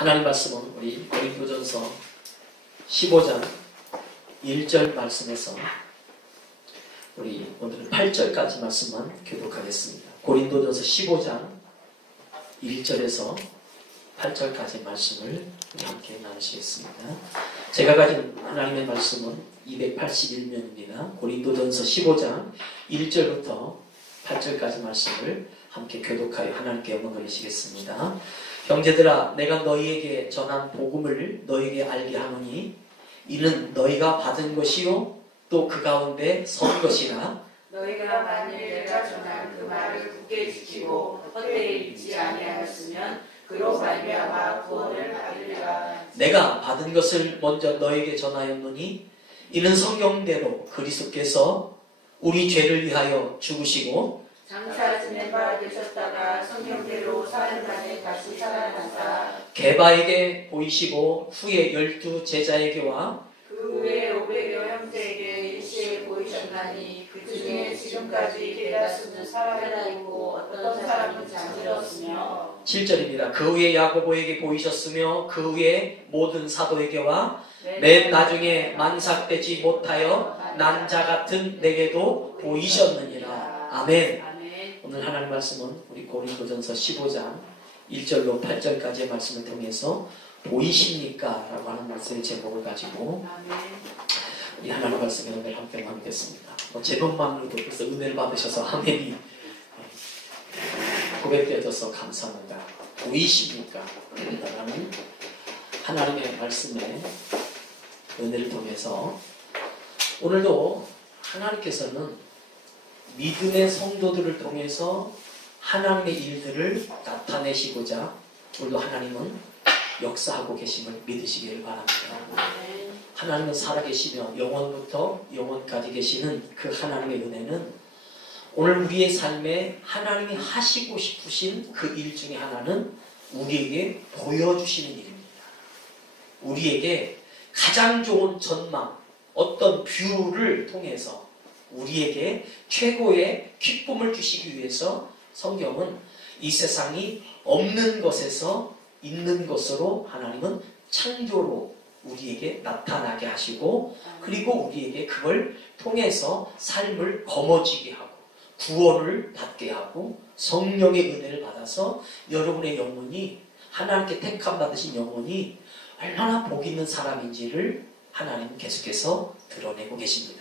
하나님 말씀은 우리 고린도전서 15장 1절 말씀에서 우리 오늘은 8절까지 말씀만 교독하겠습니다. 고린도전서 15장 1절에서 8절까지 말씀을 우리 함께 나누시겠습니다. 제가 가진 하나님의 말씀은 281면입니다. 고린도전서 15장 1절부터 8절까지 말씀을 함께 교독하여 하나님께 영광 돌리시겠습니다. 형제들아, 내가 너희에게 전한 복음을 너희에게 알게 하노니 이는 너희가 받은 것이요 또 그 가운데 선 것이라. 너희가 만일 내가 전한 그 말을 굳게 지키고 헛되이 잊지 아니하였으면 그로 말미암아 구원을 받으리라. 내가 받은 것을 먼저 너희에게 전하였노니 이는 성경대로 그리스도께서 우리 죄를 위하여 죽으시고 장차 지낸 바 되셨다가 성경대로 사흘 만에 다시 살아나사 게바에게 보이시고 후에 12 제자에게와 그 후에 500여 형제에게 일시에 보이셨나니 그 중에 지금까지 대다수는 살아나 있고 어떤 사람은 잠들었으며 7절입니다. 그 후에 야고보에게 보이셨으며 그 후에 모든 사도에게와 맨 나중에 만삭되지 못하여 난 자 같은 내게도 보이셨느니라. 아멘. 오늘 하나님 말씀은 우리 고린도전서 15장 1절로 8절까지의 말씀을 통해서 보이십니까? 라고 하는 말씀의 제목을 가지고 이 하나님 말씀의 은혜를 함께 나누겠습니다. 제목만으로도 벌써 은혜를 받으셔서 아멘이 고백되어져서 감사합니다. 보이십니까? 라는 하나님의 말씀의 은혜를 통해서 오늘도 하나님께서는 믿음의 성도들을 통해서 하나님의 일들을 나타내시고자 오늘도 하나님은 역사하고 계심을 믿으시기를 바랍니다. 하나님은 살아계시며 영원부터 영원까지 계시는 그 하나님의 은혜는 오늘 우리의 삶에 하나님이 하시고 싶으신 그 일 중에 하나는 우리에게 보여주시는 일입니다. 우리에게 가장 좋은 전망, 어떤 뷰를 통해서 우리에게 최고의 기쁨을 주시기 위해서 성경은 이 세상이 없는 것에서 있는 것으로 하나님은 창조로 우리에게 나타나게 하시고 그리고 우리에게 그걸 통해서 삶을 거머쥐게 하고 구원을 받게 하고 성령의 은혜를 받아서 여러분의 영혼이 하나님께 택함 받으신 영혼이 얼마나 복 있는 사람인지를 하나님은 계속해서 드러내고 계십니다.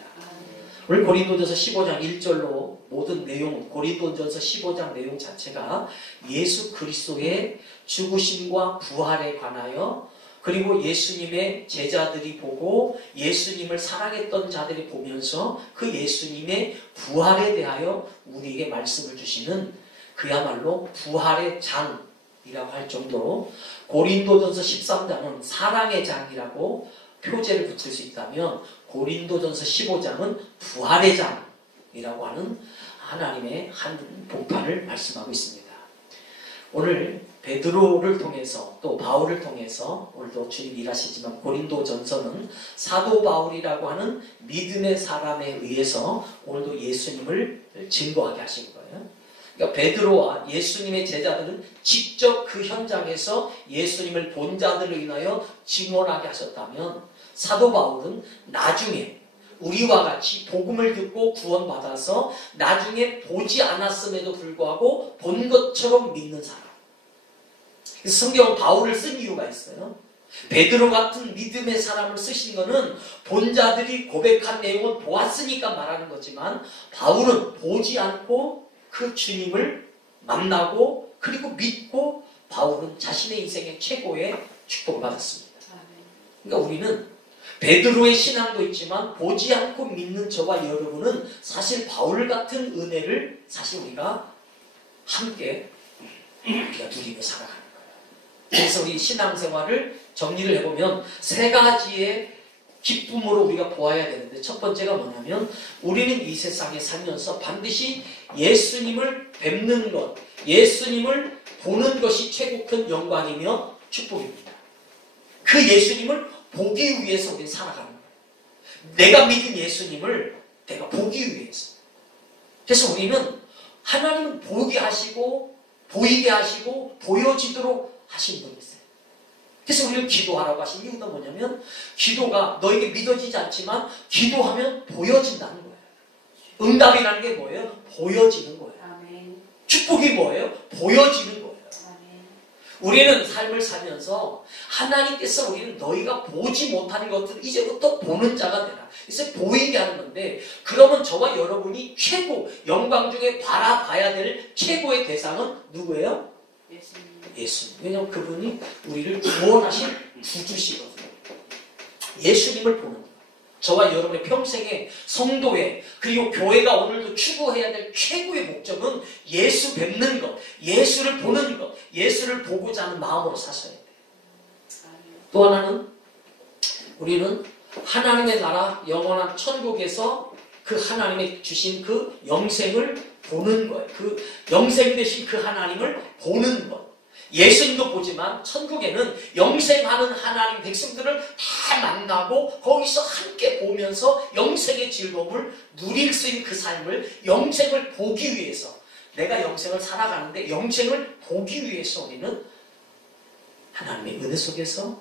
오늘 고린도전서 15장 1절로 모든 내용, 고린도전서 15장 내용 자체가 예수 그리스도의 죽으심과 부활에 관하여 그리고 예수님의 제자들이 보고 예수님을 사랑했던 자들이 보면서 그 예수님의 부활에 대하여 우리에게 말씀을 주시는 그야말로 부활의 장이라고 할 정도로 고린도전서 13장은 사랑의 장이라고 표제를 붙일 수 있다면 고린도전서 15장은 부활의 장이라고 하는 하나님의 한 복판을 말씀하고 있습니다. 오늘 베드로를 통해서 또 바울을 통해서 오늘도 주님 일하시지만 고린도전서는 사도 바울이라고 하는 믿음의 사람에 의해서 오늘도 예수님을 증거하게 하신 거예요. 그러니까 베드로와 예수님의 제자들은 직접 그 현장에서 예수님을 본 자들로 인하여 증언하게 하셨다면 사도 바울은 나중에 우리와 같이 복음을 듣고 구원받아서 나중에 보지 않았음에도 불구하고 본 것처럼 믿는 사람. 성경은 바울을 쓴 이유가 있어요. 베드로 같은 믿음의 사람을 쓰신 것은 본 자들이 고백한 내용은 보았으니까 말하는 거지만 바울은 보지 않고 그 주님을 만나고 그리고 믿고 바울은 자신의 인생의 최고의 축복을 받았습니다. 그러니까 우리는 베드로의 신앙도 있지만 보지 않고 믿는 저와 여러분은 사실 바울 같은 은혜를 사실 우리가 함께 우리가 누리며 살아가는 거예요. 그래서 우리 신앙생활을 정리를 해보면 세 가지의 기쁨으로 우리가 보아야 되는데 첫 번째가 뭐냐면 우리는 이 세상에 살면서 반드시 예수님을 뵙는 것, 예수님을 보는 것이 최고 큰 영광이며 축복입니다. 그 예수님을 보기 위해서 우리는 살아가는 거예요. 내가 믿은 예수님을 내가 보기 위해서. 그래서 우리는 하나님은 보게 하시고 보이게 하시고 보여지도록 하신 분이세요. 그래서 우리를 기도하라고 하신 이유가 뭐냐면 기도가 너에게 믿어지지 않지만 기도하면 보여진다는 거예요. 응답이라는 게 뭐예요? 보여지는 거예요. 아멘. 축복이 뭐예요? 보여지는 거예요. 아멘. 우리는 삶을 살면서 하나님께서 우리는 너희가 보지 못하는 것들을 이제부터 보는 자가 되라. 그래서 보이게 하는 건데 그러면 저와 여러분이 최고 영광 중에 바라봐야 될 최고의 대상은 누구예요? 예수님. 예수님. 왜냐하면 그분이 우리를 구원하신 구주시거든요. 예수님을 보는 거예요. 저와 여러분의 평생에 성도의 그리고 교회가 오늘도 추구해야 될 최고의 목적은 예수 뵙는 것, 예수를 보는 것, 예수를 보고자 하는 마음으로 사셔야 돼요. 또 하나는 우리는 하나님의 나라 영원한 천국에서 그 하나님의 주신 그 영생을 보는 거예요. 그 영생 되신 그 하나님을 보는 것. 예수님도 보지만 천국에는 영생하는 하나님 백성들을 다 만나고 거기서 함께 보면서 영생의 즐거움을 누릴 수 있는 그 삶을 영생을 보기 위해서 내가 영생을 살아가는데 영생을 보기 위해서 우리는 하나님의 은혜 속에서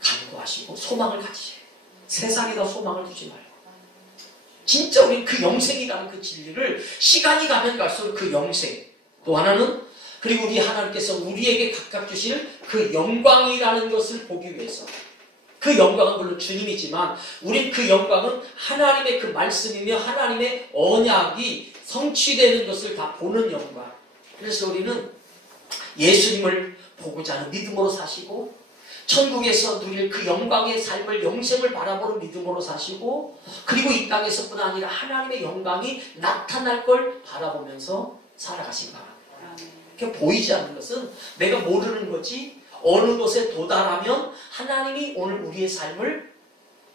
간구하시고 소망을 가지셔야 돼요. 세상에다 소망을 두지 말고 진짜 우리는 그 영생이라는 그 진리를 시간이 가면 갈수록 그 영생 또 하나는 그리고 우리 하나님께서 우리에게 각각 주실 그 영광이라는 것을 보기 위해서 그 영광은 물론 주님이지만 우린 그 영광은 하나님의 그 말씀이며 하나님의 언약이 성취되는 것을 다 보는 영광. 그래서 우리는 예수님을 보고자 하는 믿음으로 사시고 천국에서 누릴 그 영광의 삶을 영생을 바라보는 믿음으로 사시고 그리고 이 땅에서뿐 아니라 하나님의 영광이 나타날 걸 바라보면서 살아가시기 바랍니다. 보이지 않는 것은 내가 모르는 거지 어느 곳에 도달하면 하나님이 오늘 우리의 삶을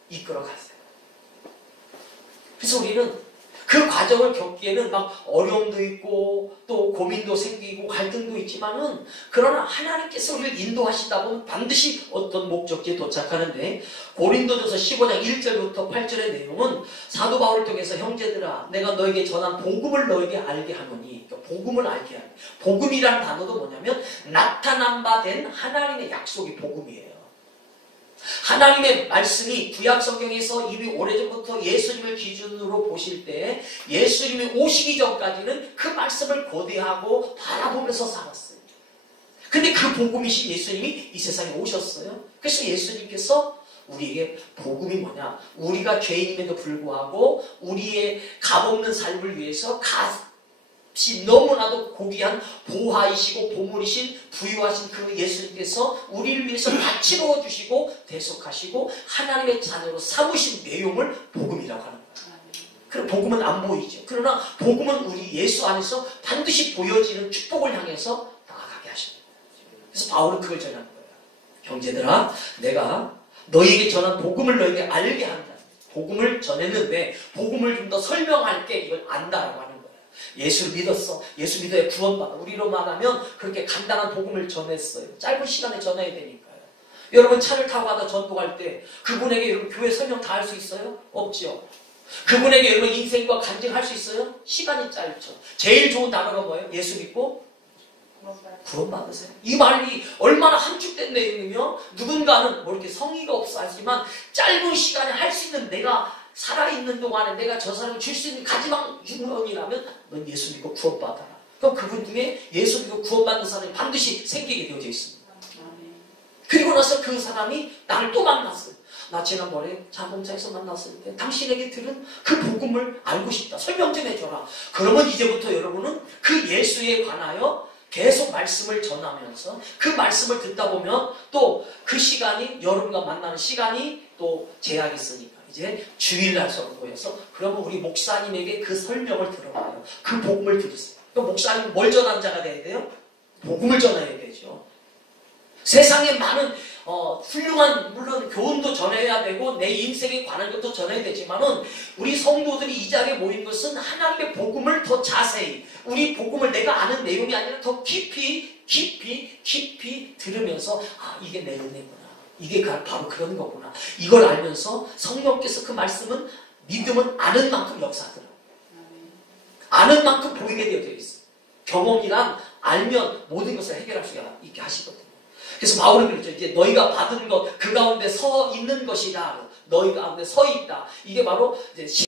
이끌어 가세요. 그래서 우리는 그 과정을 겪기에는 막 어려움도 있고 또 고민도 생기고 갈등도 있지만은 그러나 하나님께서 우리를 인도하시다 보면 반드시 어떤 목적지에 도착하는데 고린도전서 15장 1절부터 8절의 내용은 사도 바울을 통해서 형제들아 내가 너에게 전한 복음을 너에게 알게 하노니 그러니까 복음을 알게 하니 복음이라는 단어도 뭐냐면 나타난 바 된 하나님의 약속이 복음이에요. 하나님의 말씀이 구약 성경에서 이미 오래전부터 예수님을 기준으로 보실 때 예수님이 오시기 전까지는 그 말씀을 고대하고 바라보면서 살았어요. 근데 그 복음이신 예수님이 이 세상에 오셨어요. 그래서 예수님께서 우리에게 복음이 뭐냐? 우리가 죄인임에도 불구하고 우리의 값없는 삶을 위해서 너무나도 고귀한 보화이시고 보물이신 부유하신 그 예수님께서 우리를 위해서 다 치러워 주시고 대속하시고 하나님의 자녀로 삼으신 내용을 복음이라고 하는 거예요. 그럼 복음은 안 보이죠. 그러나 복음은 우리 예수 안에서 반드시 보여지는 축복을 향해서 나아가게 하십니다. 그래서 바울은 그걸 전하는 거예요. 형제들아 내가 너희에게 전한 복음을 너희에게 알게 한다. 복음을 전했는데 복음을 좀 더 설명할게 이걸 안다라고 하는 예수를 믿었어. 예수 믿어야 구원받아. 우리로 말하면 그렇게 간단한 복음을 전했어요. 짧은 시간에 전해야 되니까요. 여러분 차를 타고 가다 전도할 때 그분에게 여러분 교회 설명 다 할 수 있어요? 없죠. 그분에게 여러분 인생과 간증할 수 있어요? 시간이 짧죠. 제일 좋은 단어가 뭐예요? 예수 믿고 구원받으세요. 이 말이 얼마나 함축된 내용이며 누군가는 뭐 이렇게 성의가 없어 하지만 짧은 시간에 할 수 있는 내가 살아있는 동안에 내가 저 사람을 줄 수 있는 가지막 유언이라면 넌 예수 믿고 구원받아라. 그럼 그분 중에 예수 믿고 구원받는 사람이 반드시 생기게 되어져 있습니다. 그리고 나서 그 사람이 나를 또 만났어요. 나 지난번에 자동차에서 만났을 때 당신에게 들은 그 복음을 알고 싶다. 설명 좀 해줘라. 그러면 이제부터 여러분은 그 예수에 관하여 계속 말씀을 전하면서 그 말씀을 듣다 보면 또 그 시간이 여러분과 만나는 시간이 또 제약이 있으니까 이제 주일날 서로 모여서 그러면 우리 목사님에게 그 설명을 들어봐요. 그 복음을 들으세요. 그럼 목사님은 뭘 전하는 자가 돼야 돼요? 복음을 전해야 되죠. 세상에 많은 훌륭한 물론 교훈도 전해야 되고 내 인생에 관한 것도 전해야 되지만은 우리 성도들이 이 자리에 모인 것은 하나님의 복음을 더 자세히 우리 복음을 내가 아는 내용이 아니라 더 깊이 들으면서 아 이게 내 은혜구나. 이게 바로 그런 거구나. 이걸 알면서 성령께서 그 말씀은 믿음은 아는 만큼 역사하더라고요. 아는 만큼 보이게 되어 있어요. 경험이란 알면 모든 것을 해결할 수 있게 하시거든요. 그래서 바울은 그랬죠. 이제 너희가 받은 것, 그 가운데 서 있는 것이다. 너희 가운데 서 있다. 이게 바로 이제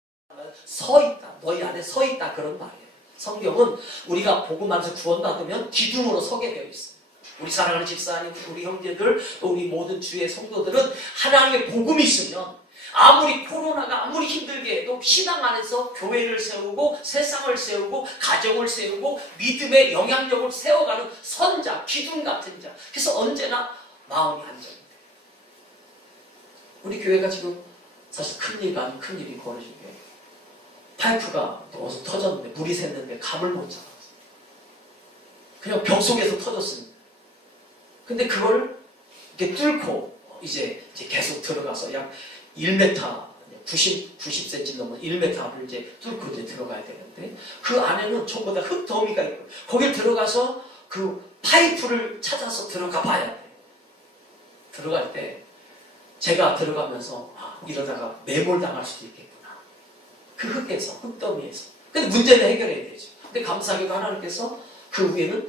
서 있다. 너희 안에 서 있다. 그런 말이에요. 성경은 우리가 복음 안에서 구원받으면 기둥으로 서게 되어 있어요. 우리 사랑하는 집사님, 우리 형제들, 또 우리 모든 주의 성도들은 하나님의 복음이 있으면 아무리 코로나가 아무리 힘들게 해도 신앙 안에서 교회를 세우고 세상을 세우고 가정을 세우고 믿음의 영향력을 세워가는 선자, 기둥 같은 자. 그래서 언제나 마음이 안정돼요. 우리 교회가 지금 사실 큰일이 아닌 큰일이 벌어진 게 파이프가 어디서 터졌는데 물이 샜는데 감을 못 잡았어요. 그냥 벽 속에서 터졌습니다. 근데 그걸 이렇게 뚫고 이제 계속 들어가서 약 1m, 90cm 넘는 1m를 이제 뚫고 이제 들어가야 되는데 그 안에는 전부 다 흙더미가 있고 거길 들어가서 그 파이프를 찾아서 들어가 봐야 돼요. 들어갈 때 제가 들어가면서 이러다가 매몰당할 수도 있겠구나. 그 흙에서, 흙더미에서. 근데 문제는 해결해야 되죠. 근데 감사하게도 하나님께서 그 위에는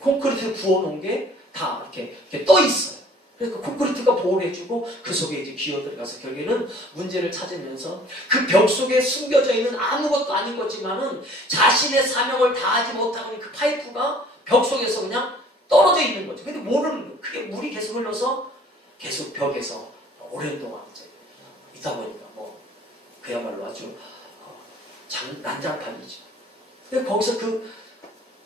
콘크리트를 부어놓은 게 다 이렇게 떠 있어요. 그래서 그 콘크리트가 보호를 해주고 그 속에 이제 기어 들어가서 결국에는 문제를 찾으면서 그 벽 속에 숨겨져 있는 아무것도 아닌 거지만은 자신의 사명을 다하지 못하는 그 파이프가 벽 속에서 그냥 떨어져 있는 거죠. 근데 모르는 거예요. 그게 물이 계속 흘러서 계속 벽에서 오랜 동안 이제 있다 보니까 그야말로 아주 난장판이죠. 근데 거기서 그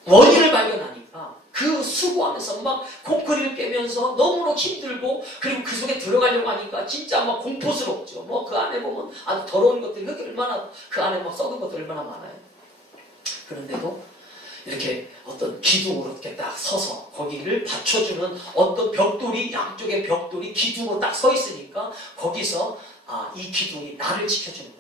원인을 발견하니까 그 수고 안에서 막 콘크리트를 깨면서 너무나 힘들고 그리고 그 속에 들어가려고 하니까 진짜 막 공포스럽죠. 그 안에 보면 아주 더러운 것들이 그게 얼마나 그 안에 막 썩은 것들 얼마나 많아요. 그런데도 이렇게 어떤 기둥으로 이렇게 딱 서서 거기를 받쳐주는 어떤 벽돌이 양쪽에 벽돌이 기둥으로 딱 서 있으니까 거기서 이 기둥이 나를 지켜주는구나.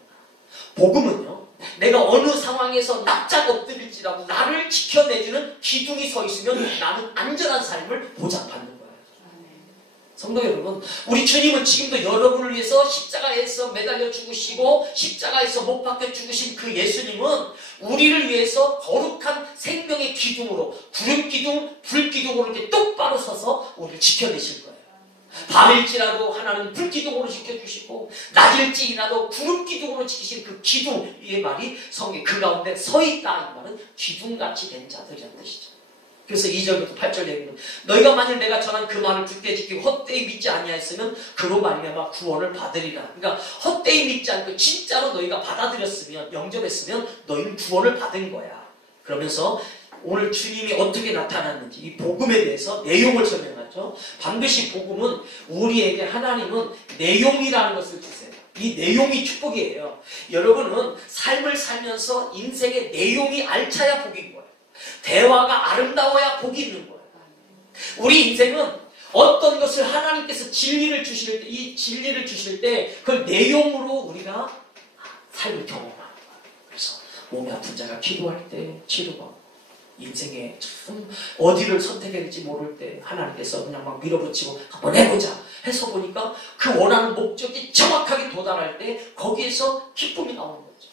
복음은요, 내가 어느 상황에서 납작 엎드릴지라도 나를 지켜내주는 기둥이 서 있으면 나는 안전한 삶을 보장받는 거예요. 성도 여러분, 우리 주님은 지금도 여러분을 위해서 십자가에서 매달려 죽으시고 십자가에서 못 박혀 죽으신 그 예수님은 우리를 위해서 거룩한 생명의 기둥으로 구름기둥, 불기둥으로 이렇게 똑바로 서서 우리를 지켜내실 거예요. 밤일지라도 하나님 불기둥으로 지켜주시고 낮일지라도 구름기둥으로 지키신 그 기둥, 이 말이 성경 그 가운데 서 있다 이 말은 기둥같이 된 자들이라는 뜻이죠. 그래서 2절부터 8절 얘기는 너희가 만일 내가 전한 그 말을 굳게 지키고 헛되이 믿지 아니하였으면 그로 말미암아 구원을 받으리라. 그러니까 헛되이 믿지 않고 진짜로 너희가 받아들였으면 영접했으면 너희는 구원을 받은 거야. 그러면서 오늘 주님이 어떻게 나타났는지 이 복음에 대해서 내용을 설명하죠. 반드시 복음은 우리에게 하나님은 내용이라는 것을 주세요. 이 내용이 축복이에요. 여러분은 삶을 살면서 인생의 내용이 알차야 복인 거예요. 대화가 아름다워야 복이 있는 거예요. 우리 인생은 어떤 것을 하나님께서 진리를 주실 때, 이 진리를 주실 때 그걸 내용으로 우리가 삶을 경험하는 거예요. 그래서 몸이 아픈 자가 기도할 때 치료받고 인생에 참 어디를 선택해야 될지 모를 때 하나님께서 그냥 막 밀어붙이고 한번 해보자 해서 보니까 그 원하는 목적이 정확하게 도달할 때 거기에서 기쁨이 나오는 거죠.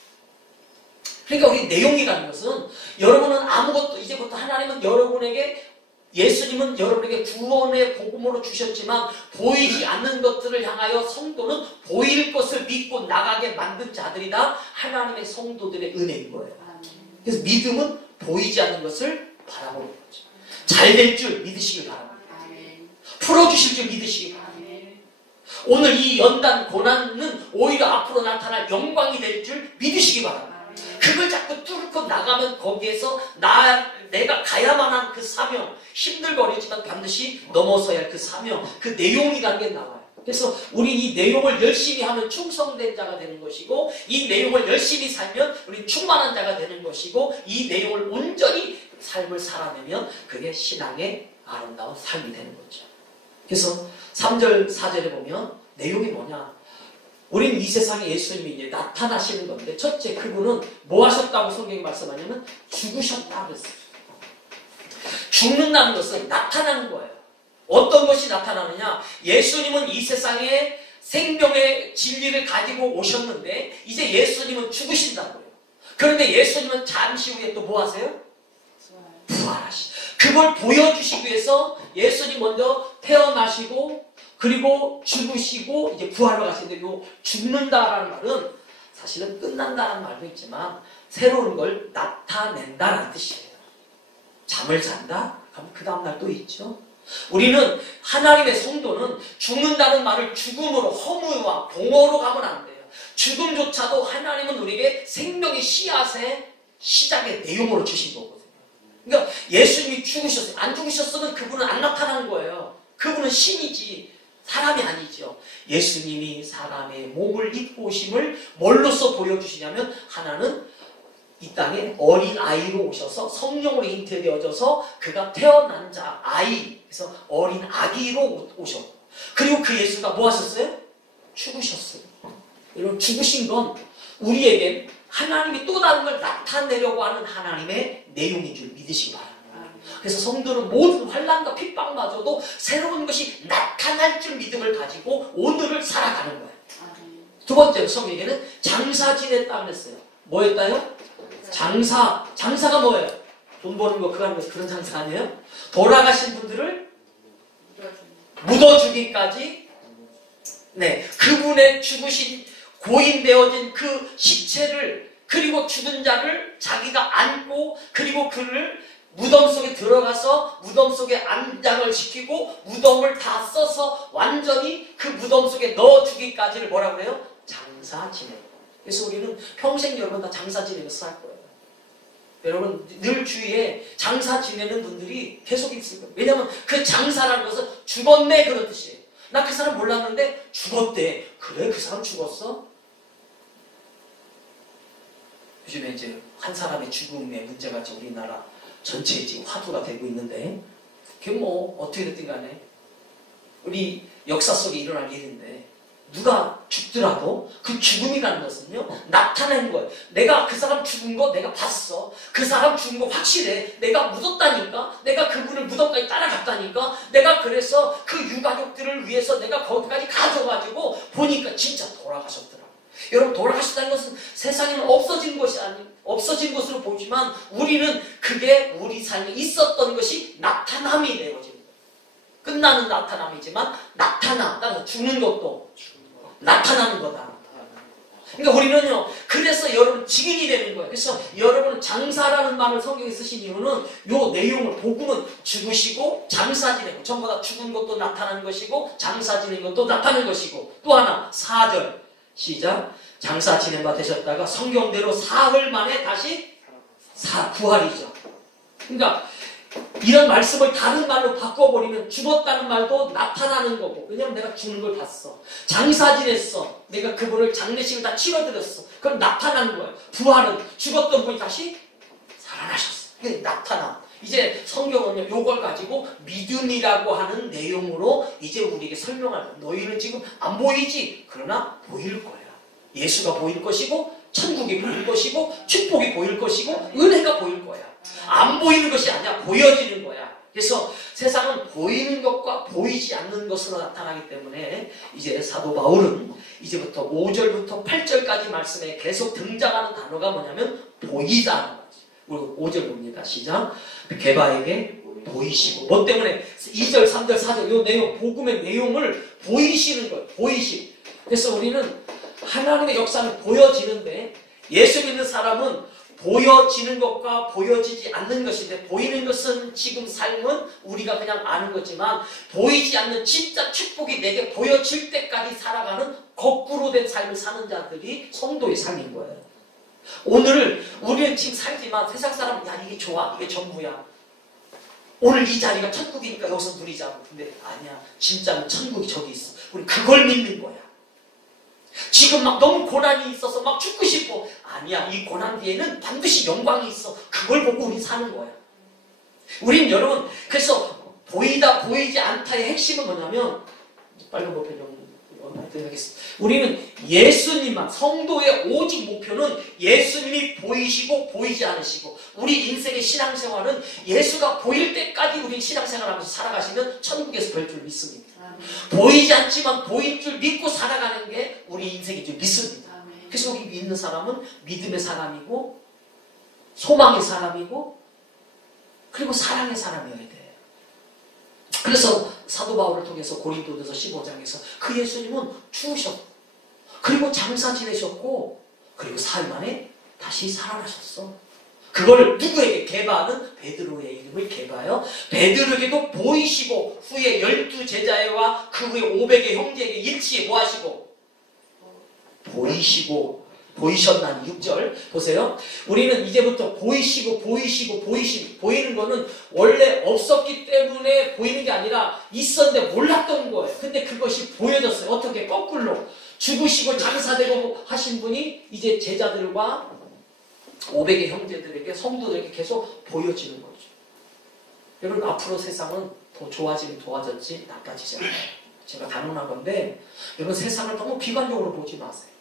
그러니까 우리 내용이라는 것은 여러분은 아무것도 이제부터 하나님은 여러분에게 예수님은 여러분에게 구원의 복음으로 주셨지만 보이지 않는 것들을 향하여 성도는 보일 것을 믿고 나가게 만든 자들이다. 하나님의 성도들의 은혜인 거예요. 그래서 믿음은 보이지 않는 것을 바라보는 거죠. 잘 될 줄 믿으시길 바랍니다. 풀어주실 줄 믿으시길 바랍니다. 오늘 이 연단 고난은 오히려 앞으로 나타날 영광이 될 줄 믿으시기 바랍니다. 그걸 자꾸 뚫고 나가면 거기에서 내가 가야만 한 그 사명, 힘들고 어리지만 반드시 넘어서야 할 그 사명, 그 내용이라는 게 나와요. 그래서 우리 이 내용을 열심히 하면 충성된 자가 되는 것이고 이 내용을 열심히 살면 우리 충만한 자가 되는 것이고 이 내용을 온전히 삶을 살아내면 그게 신앙의 아름다운 삶이 되는 거죠. 그래서 3절, 4절에 보면 내용이 뭐냐? 우리는 이 세상에 예수님이 이제 나타나시는 건데 첫째 그분은 뭐 하셨다고 성경이 말씀하냐면 죽으셨다고 그랬어요. 죽는다는 것은 나타나는 거예요. 어떤 것이 나타나느냐? 예수님은 이 세상에 생명의 진리를 가지고 오셨는데 이제 예수님은 죽으신다고요. 그런데 예수님은 잠시 후에 또 뭐 하세요? 부활하시. 그걸 보여주시기 위해서 예수님 먼저 태어나시고 그리고 죽으시고 이제 부활로 가시는데 요 죽는다라는 말은 사실은 끝난다라는 말도 있지만 새로운 걸 나타낸다라는 뜻이에요. 잠을 잔다? 그럼 그 다음날 또 있죠. 우리는 하나님의 성도는 죽는다는 말을 죽음으로 허무와 공허로 가면 안 돼요. 죽음조차도 하나님은 우리에게 생명의 씨앗의 시작의 내용으로 주신 거거든요. 그러니까 예수님이 죽으셨어요. 안 죽으셨으면 그분은 안 나타난 거예요. 그분은 신이지 사람이 아니죠. 예수님이 사람의 몸을 입고 오심을 뭘로써 보여주시냐면 하나는 이 땅에 어린 아이로 오셔서 성령으로 잉태되어져서 그가 태어난 자 아이 그래서 어린 아기로 오셨고 그리고 그 예수가 뭐 하셨어요? 죽으셨어요. 여러분 죽으신 건 우리에게 하나님이 또 다른 걸 나타내려고 하는 하나님의 내용인 줄 믿으시기 바랍니다. 그래서 성도는 모든 환난과 핍박마저도 새로운 것이 나타날 줄 믿음을 가지고 오늘을 살아가는 거예요. 두 번째로 성경에는 장사 지냈다 그랬어요. 뭐 했다요? 장사가 뭐예요? 돈 버는 거 그런 장사 아니에요? 돌아가신 분들을 묻어주기까지 네 그분의 죽으신 고인되어진 그 시체를 그리고 죽은 자를 자기가 안고 그리고 그를 무덤 속에 들어가서 무덤 속에 안장을 시키고 무덤을 다 써서 완전히 그 무덤 속에 넣어주기까지를 뭐라고 그래요? 장사 지내고. 그래서 우리는 평생 여러분 다 장사 지내면서 살 거예요. 여러분 늘 주위에 장사 지내는 분들이 계속 있을 거예요. 왜냐하면 그 장사라는 것은 죽었네 그런 뜻이에요. 나 그 사람 몰랐는데 죽었대. 그래 그 사람 죽었어? 요즘에 이제 한 사람의 죽음의 문제가 우리나라 전체에 지금 화두가 되고 있는데 그게 뭐 어떻게 됐든 간에 우리 역사 속에 일어날 일인데 누가 죽더라도 그 죽음이라는 것은요 나타낸 거예요. 내가 그 사람 죽은 거 내가 봤어. 그 사람 죽은 거 확실해. 내가 묻었다니까. 내가 그분을 무덤까지 따라갔다니까. 내가 그래서 그 유가족들을 위해서 내가 거기까지 가져가지고 보니까 진짜 돌아가셨더라. 여러분 돌아가셨다는 것은 세상에는 없어진 것이 없어진 것으로 보지만 우리는 그게 우리 삶에 있었던 것이 나타남이 되어집니다. 끝나는 나타남이지만 따라서 죽는 것도 나타나는 거다. 그러니까 우리는요 그래서 여러분 증인이 되는 거예요. 그래서 여러분 장사라는 말을 성경에 쓰신 이유는 요 내용을 복음은 죽으시고 장사 지내고 전부 다 죽은 것도 나타나는 것이고 장사 지낸 것도 나타나는 것이고 또 하나 4절 시작 장사 지낸 바 되셨다가 성경대로 사흘 만에 다시 부활이죠. 그러니까 이런 말씀을 다른 말로 바꿔버리면 죽었다는 말도 나타나는 거고 왜냐면 내가 죽는 걸 봤어. 장사 지냈어. 내가 그분을 장례식을 다 치러드렸어. 그럼 나타나는 거예요. 부활은 죽었던 분이 다시 살아나셨어. 그게 나타나. 이제 성경은요 요걸 가지고 믿음이라고 하는 내용으로 이제 우리에게 설명할 거야. 너희는 지금 안 보이지? 그러나 보일 거야. 예수가 보일 것이고 천국이 보일 것이고 축복이 보일 것이고 은혜가 보일 거야. 안 보이는 것이 아니야. 보여지는 거야. 그래서 세상은 보이는 것과 보이지 않는 것으로 나타나기 때문에 이제 사도 바울은 이제부터 5절부터 8절까지 말씀에 계속 등장하는 단어가 뭐냐면 보이다는 거지. 그리고 5절 봅니다. 시작. 게바에게 보이시고 뭐 때문에 2절, 3절, 4절 이 내용 복음의 내용을 보이시는 거예요. 보이시. 그래서 우리는 하나님의 역사는 보여지는데 예수 믿는 사람은 보여지는 것과 보여지지 않는 것인데 보이는 것은 지금 삶은 우리가 그냥 아는 거지만 보이지 않는 진짜 축복이 내게 보여질 때까지 살아가는 거꾸로 된 삶을 사는 자들이 성도의 삶인 거예요. 오늘 우리는 지금 살지만 세상 사람은 야 이게 좋아 이게 전부야. 오늘 이 자리가 천국이니까 여기서 누리자고. 근데 아니야 진짜는 천국이 저기 있어. 우리 그걸 믿는 거야. 지금 막 너무 고난이 있어서 막 죽고 싶어. 아니야. 이 고난 뒤에는 반드시 영광이 있어. 그걸 보고 우리 사는 거야. 우린 여러분 그래서 보이다 보이지 않다의 핵심은 뭐냐면 빨간 목표 좀 하겠습니다. 우리는 예수님만 성도의 오직 목표는 예수님이 보이시고 보이지 않으시고 우리 인생의 신앙생활은 예수가 보일 때까지 우리 신앙생활하면서 살아가시면 천국에서 뵐 줄 믿습니다. 보이지 않지만 보인 줄 믿고 살아가는 게 우리 인생인 줄 믿습니다. 그래서 우리 믿는 사람은 믿음의 사람이고 소망의 사람이고 그리고 사랑의 사람이어야 돼. 그래서 사도 바울을 통해서 고린도전서 15장에서 그 예수님은 죽으셨고 그리고 장사 지내셨고 그리고 사흘 만에 다시 살아나셨어. 그걸 누구에게 계바하는 베드로의 이름을 계바하여 베드로에게도 보이시고 후에 12제자와 그 후에 500의 형제에게 일치에 뭐 하시고 보이시고 보이셨나니 6절 보세요. 우리는 이제부터 보이시고 보이는 거는 원래 없었기 때문에 보이는 게 아니라 있었는데 몰랐던 거예요. 근데 그것이 보여졌어요. 어떻게? 거꾸로 죽으시고 장사되고 하신 분이 이제 제자들과 500의 형제들에게 성도들에게 계속 보여지는 거죠. 여러분 앞으로 세상은 더 좋아졌지 나빠지지 않아요. 제가 단언한 건데 여러분 세상을 너무 비관적으로 보지 마세요.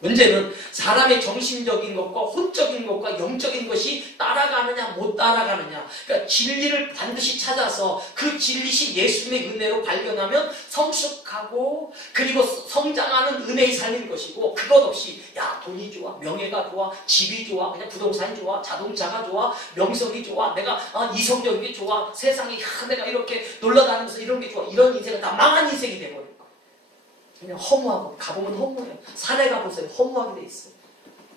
문제는 사람의 정신적인 것과 혼적인 것과 영적인 것이 따라가느냐 못 따라가느냐. 그러니까 진리를 반드시 찾아서 그 진리시 예수님의 은혜로 발견하면 성숙하고 그리고 성장하는 은혜의 삶인 것이고 그것 없이 야 돈이 좋아 명예가 좋아 집이 좋아 그냥 부동산이 좋아 자동차가 좋아 명성이 좋아 내가 이성적인 게 좋아 세상이 내가 이렇게 놀러다니면서 이런 게 좋아 이런 인생은 다 망한 인생이 돼버려. 그냥 허무하고 가보면 허무해요. 산에 가보세요. 허무하게 돼 있어요.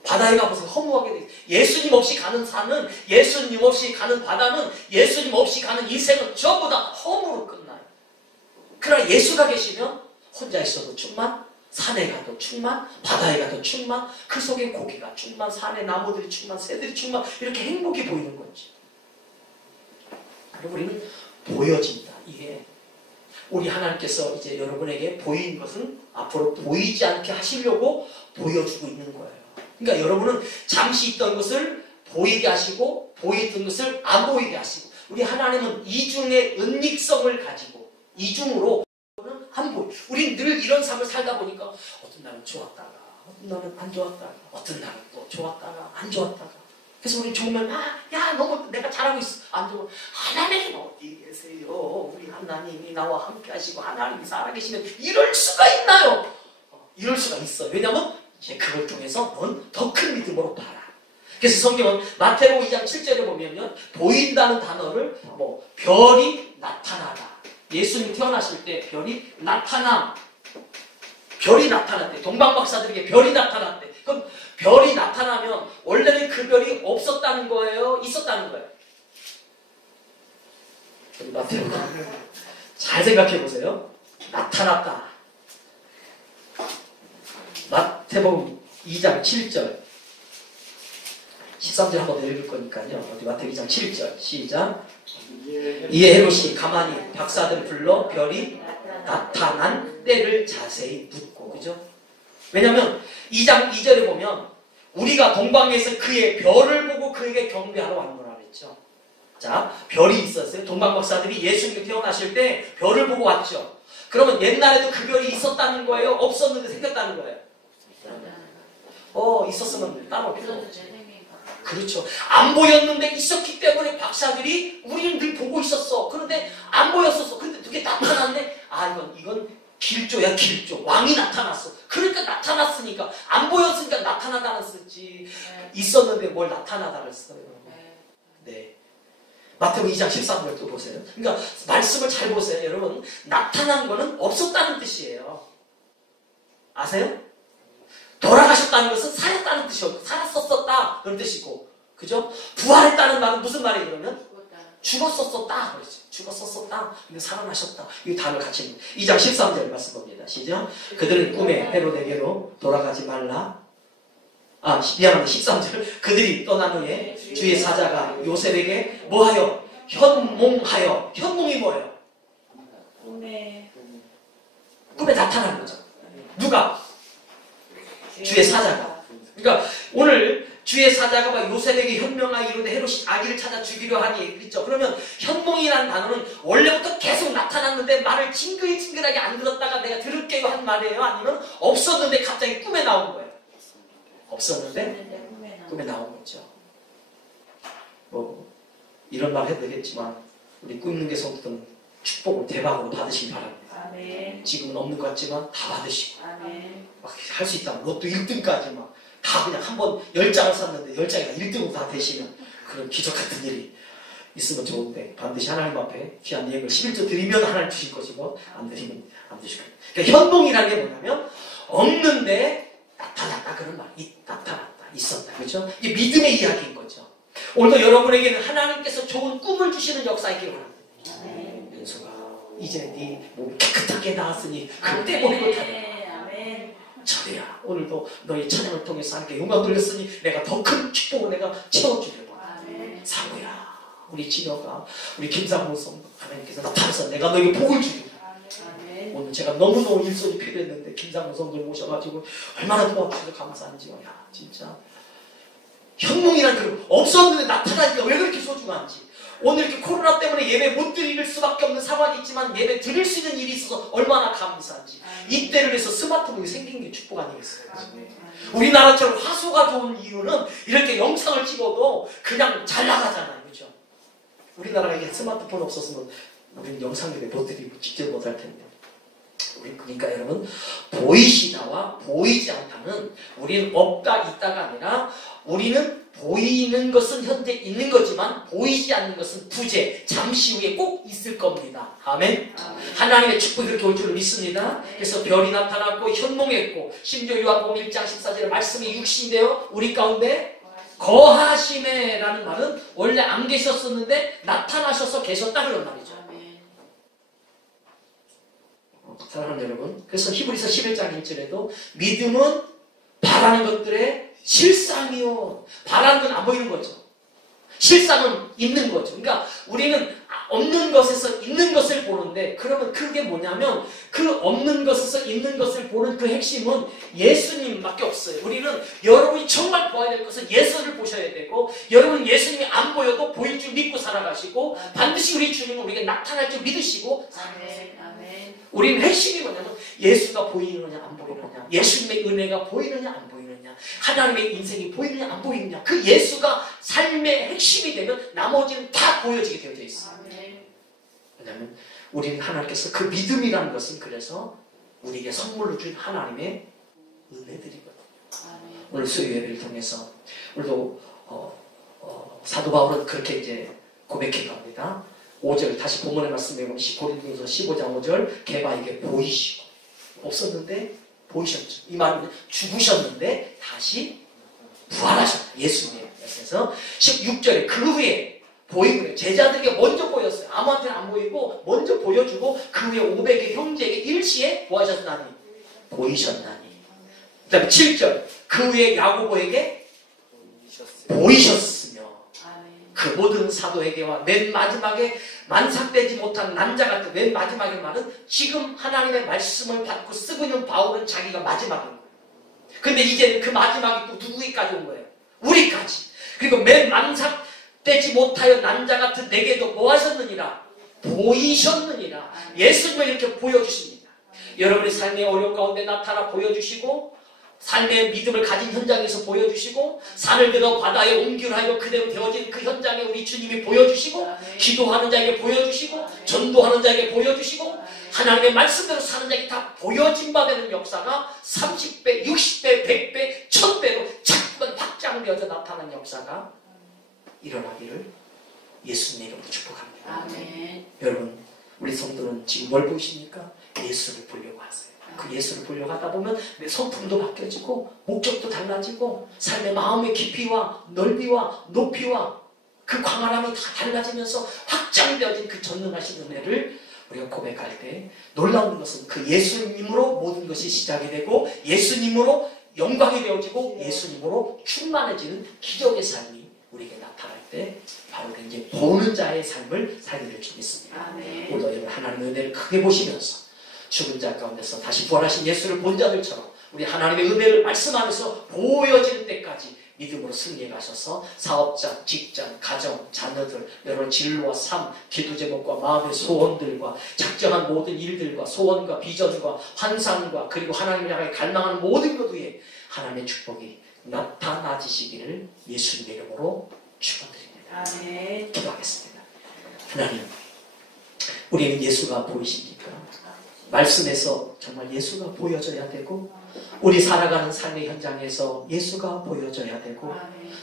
바다에 가보세요. 허무하게 돼 있어요. 예수님 없이 가는 산은 예수님 없이 가는 바다는 예수님 없이 가는 인생은 전부 다 허무로 끝나요. 그러나 예수가 계시면 혼자 있어도 충만 산에 가도 충만 바다에 가도 충만 그 속에 고기가 충만 산에 나무들이 충만 새들이 충만 이렇게 행복이 보이는 거지. 그리고 우리는 보여진다. 이게 우리 하나님께서 이제 여러분에게 보인 것은 앞으로 보이지 않게 하시려고 보여주고 있는 거예요. 그러니까 여러분은 잠시 있던 것을 보이게 하시고 보이던 것을 안 보이게 하시고 우리 하나님은 이중의 은닉성을 가지고 이중으로 한 보이. 우린 늘 이런 삶을 살다 보니까 어떤 날은 좋았다가 어떤 날은 안 좋았다가 어떤 날은 또 좋았다가 안 좋았다가 그래서 우리 좋으면 야 너무 내가 잘하고 있어. 안 좋으면 하나님 어디 계세요? 우리 하나님이 나와 함께 하시고 하나님이 살아계시면 이럴 수가 있나요? 이럴 수가 있어. 왜냐하면 이제 그걸 통해서 넌 더 큰 믿음으로 봐라. 그래서 성경은 마태복음 2장 7절에 보면 보인다는 단어를 별이 나타나다. 예수님 태어나실 때 별이 나타났대. 동방박사들에게 별이 나타났대. 그럼 별이 나타나면 원래는 그 별이 없었다는 거예요? 있었다는 거예요? 마태복음 잘 생각해 보세요. 나타났다. 마태복음 2장 7절 13절 한번 읽을 거니까요. 어디 마태복음 2장 7절 시작. 이에 헤롯이 가만히 박사들을 불러 별이 나타난 때를 자세히 묻고 그죠? 왜냐하면 2장 2절에 보면 우리가 동방에서 그의 별을 보고 그에게 경배하러 왔는 거라 그랬죠. 자, 별이 있었어요. 동방박사들이 예수님이 태어나실 때 별을 보고 왔죠. 그러면 옛날에도 그 별이 있었다는 거예요? 없었는데 생겼다는 거예요? 있었으면 따로 필요 없죠. 그렇죠. 안 보였는데 있었기 때문에 박사들이 우리는 늘 보고 있었어. 그런데 안 보였었어. 근데 그게 나타났네. 이건 길조야 길조. 왕이 나타났어. 그러니까 나타났으니까 안 보였으니까 나타나다는 쓰지. 있었는데 뭘 나타나다를 써요. 네. 마태복음 2장 13절 또 보세요. 그러니까 말씀을 잘 보세요. 여러분 나타난 거는 없었다는 뜻이에요. 아세요? 돌아가셨다는 것은 살았다는 뜻이고 살았었다 그런 뜻이고 그죠? 부활했다는 말은 무슨 말이에요 그러면? 죽었었다 그렇지. 죽었었다 근데 살아나셨다 이 단어 같이 2장 13절 말씀 봅니다. 시작. 그들은 꿈에 헤롯에게로 돌아가지 말라. 미안합니다. 13절. 그들이 떠난 후에 주의 사자가 요셉에게 뭐하여? 현몽하여. 현몽이 뭐예요? 꿈에 나타난 거죠. 누가? 주의 사자가. 그러니까 오늘 주의 사자가 막 요셉에게 현명하여 이르되 헤롯이 아기를 찾아 죽이려 하니 그렇죠. 그러면 현몽이라는 단어는 원래부터 계속 나타났는데 말을 징글징글하게 안 들었다가 내가 들을게요 한 말이에요? 아니면 없었는데 갑자기 꿈에 나온 거예요? 없었는데 꿈에 나온 거죠. 이런 말 해도 되겠지만 우리 꿈있는 게 성도는 축복을 대박으로 받으시기 바랍니다. 아멘. 지금은 없는 것 같지만 다 받으시고 막 할 수 있다면 로또 1등까지 막 다 그냥 한번 10장을 샀는데 10장이 다 1등으로 다 되시면 그런 기적 같은 일이 있으면 좋은데 반드시 하나님 앞에 귀한 예물 11조 드리면 하나님 주실 것이고 안 드리면 안 주실 거예요. 그러니까 현몽이라는 게 뭐냐면 없는데 나타났다 그런 말이 나타났다 있었다 그렇죠? 이게 믿음의 이야기인 거죠. 오늘도 여러분에게는 하나님께서 좋은 꿈을 주시는 역사이길 바랍니다. 연수가 이제 네 몸이 깨끗하게 나았으니 그때 버리고 타라. 저리야 오늘도 너희 찬양을 통해서 하나님께 영광 돌렸으니 내가 더 큰 축복을 내가 채워주려고. 사고야 우리 진여가 우리 김상무 성도 하나님께서 나타나서 내가 너에게 복을 주리라. 오늘 제가 너무너무 일손이 필요했는데 김상무 성도를 모셔가지고 얼마나 도와주셔서 감사한지요. 야 진짜 현몽이란 그 없었는데 나타나니까 왜 그렇게 소중한지. 오늘 이렇게 코로나 때문에 예배 못 드릴 수밖에 없는 상황이 있지만 예배 드릴 수 있는 일이 있어서 얼마나 감사한지. 이때를 위해서 스마트폰이 생긴 게 축복 아니겠어요? 우리나라처럼 화소가 좋은 이유는 이렇게 영상을 찍어도 그냥 잘 나가잖아요. 그렇죠? 우리나라가 이게 스마트폰 없었으면 우리는 영상 예배 못 드리고 직접 못 할 텐데. 그러니까 여러분 보이시다와 보이지 않다는 우리는 없다 있다가 아니라 우리는 보이는 것은 현재 있는 거지만 보이지 않는 것은 부재 잠시 후에 꼭 있을 겁니다. 아멘. 하나님의 축복이 그렇게 올 줄 믿습니다. 그래서 별이 나타났고 현몽했고 심지어 요한복음 1장 14절에 말씀이 육신되어 우리 가운데 거하심에 라는 말은 원래 안 계셨었는데 나타나셔서 계셨다 그런 말이죠. 사랑하는 여러분, 그래서 히브리서 11장 1절에도 믿음은 바라는 것들의 실상이요. 바라는 건 안 보이는 거죠. 실상은 있는 거죠. 그러니까 우리는 없는 것에서 있는 것을 보는데 그러면 그게 뭐냐면 그 없는 것에서 있는 것을 보는 그 핵심은 예수님밖에 없어요. 우리는 여러분이 정말 보아야 될 것은 예수를 보셔야 되고 여러분 예수님이 안 보여도 보일 줄 믿고 살아가시고 반드시 우리 주님은 우리에게 나타날 줄 믿으시고 우리는 핵심이 뭐냐면 예수가 보이느냐 안 보이느냐 예수님의 은혜가 보이느냐 안 보이느냐 하나님의 인생이 보이느냐 안 보이느냐 그 예수가 삶의 핵심이 되면 나머지는 다 보여지게 되어져 있어요. 왜냐하면 우리는 하나님께서 그 믿음이라는 것은 그래서 우리에게 선물로 준 하나님의 은혜들이거든요. 오늘 수요 예배를 통해서 오늘도 사도 바울은 그렇게 이제 고백해 갑니다. 5절 다시 본문의 말씀에 보면 고린도전서 15장 5절 개바에게 보이시고 없었는데 보이셨죠. 이 말은 죽으셨는데 다시 부활하셨다. 예수님. 그래서 16절에 그 후에 보이고 제자들에게 먼저 보였어요. 아무한테는 안 보이고 먼저 보여주고 그 후에 500의 형제에게 일시에 뭐 하셨나니? 보이셨나니. 그 다음에 7절 그 후에 야고보에게 보이셨으며 그 모든 사도에게와 맨 마지막에 만삭되지 못한 남자 같은 맨 마지막의 말은 지금 하나님의 말씀을 받고 쓰고 있는 바울은 자기가 마지막인 거예요. 근데 이제는 그 마지막이 또 누구에게까지 온 거예요? 우리까지. 그리고 맨 만삭되지 못하여 남자 같은 내게도 뭐 하셨느니라? 보이셨느니라. 예수님을 이렇게 보여주십니다. 여러분의 삶의 어려움 가운데 나타나 보여주시고 삶의 믿음을 가진 현장에서 보여주시고 산을 들어 바다에 옮기려 하여 그대로 되어진 그 현장에 우리 주님이 보여주시고 기도하는 자에게 보여주시고 전도하는 자에게 보여주시고 하나님의 말씀대로 사는 자에게 다 보여진 바 되는 역사가 30배, 60배, 100배, 1000배로 자꾸만 확장되어져 나타나는 역사가 일어나기를 예수님 이름으로 축복합니다. 아멘. 여러분 우리 성도는 지금 뭘 보십니까? 예수를 보려고 하세요. 그 예수를 보려고 하다 보면 내 성품도 바뀌어지고 목적도 달라지고 삶의 마음의 깊이와 넓이와 높이와 그 광활함이 다 달라지면서 확장되어진 그 전능하신 은혜를 우리가 고백할 때 놀라운 것은 그 예수님으로 모든 것이 시작이 되고 예수님으로 영광이 되어지고 예수님으로 충만해지는 기적의 삶이 우리에게 나타날 때 바로 이제 보는 자의 삶을 살게 될 줄 믿습니다. 오늘 여러분 하나님의 은혜를 크게 보시면서 죽은 자 가운데서 다시 부활하신 예수를 본 자들처럼 우리 하나님의 은혜를 말씀 안에서 보여질 때까지 믿음으로 승리해 가셔서 사업자, 직장, 가정, 자녀들, 여러분 진로와 삶, 기도 제목과 마음의 소원들과 작정한 모든 일들과 소원과 비전과 환상과 그리고 하나님을 향해 갈망하는 모든 것 위에 하나님의 축복이 나타나지시기를 예수님의 이름으로 축원드립니다. 아멘. 기도하겠습니다. 하나님, 우리는 예수가 보이십니까? 말씀에서 정말 예수가 보여져야 되고 우리 살아가는 삶의 현장에서 예수가 보여져야 되고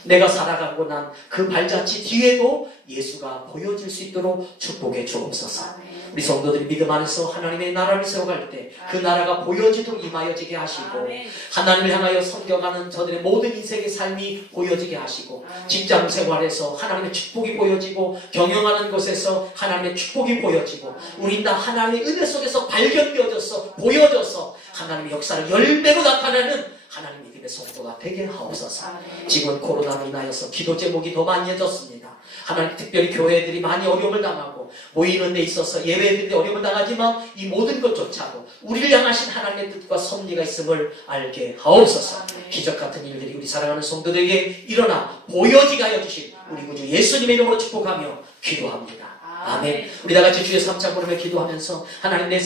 내가 살아가고 난 그 발자취 뒤에도 예수가 보여질 수 있도록 축복해 주옵소서. 우리 성도들이 믿음 안에서 하나님의 나라를 세워갈 때 그 나라가 보여지도록 임하여지게 하시고 하나님을 향하여 섬겨가는 저들의 모든 인생의 삶이 보여지게 하시고 직장 생활에서 하나님의 축복이 보여지고 경영하는 곳에서 하나님의 축복이 보여지고 우리 다 하나님의 은혜 속에서 발견되어져서 보여져서 하나님의 역사를 열매로 나타내는 하나님 믿음의 성도가 되게 하옵소서. 지금 코로나로 인하여서 기도 제목이 더 많이 해졌습니다. 하나님 특별히 교회들이 많이 어려움을 당하고 모이는 데 있어서 예배드리는데 어려움을 당하지만 이 모든 것조차도 우리를 향하신 하나님의 뜻과 섭리가 있음을 알게 하옵소서. 기적 같은 일들이 우리 사랑하는 성도들에게 일어나 보여지게 하여 주신 우리 구주 예수님의 이름으로 축복하며 기도합니다. 아멘. 우리 다 같이 주의 3장 부르며 기도하면서 하나님 내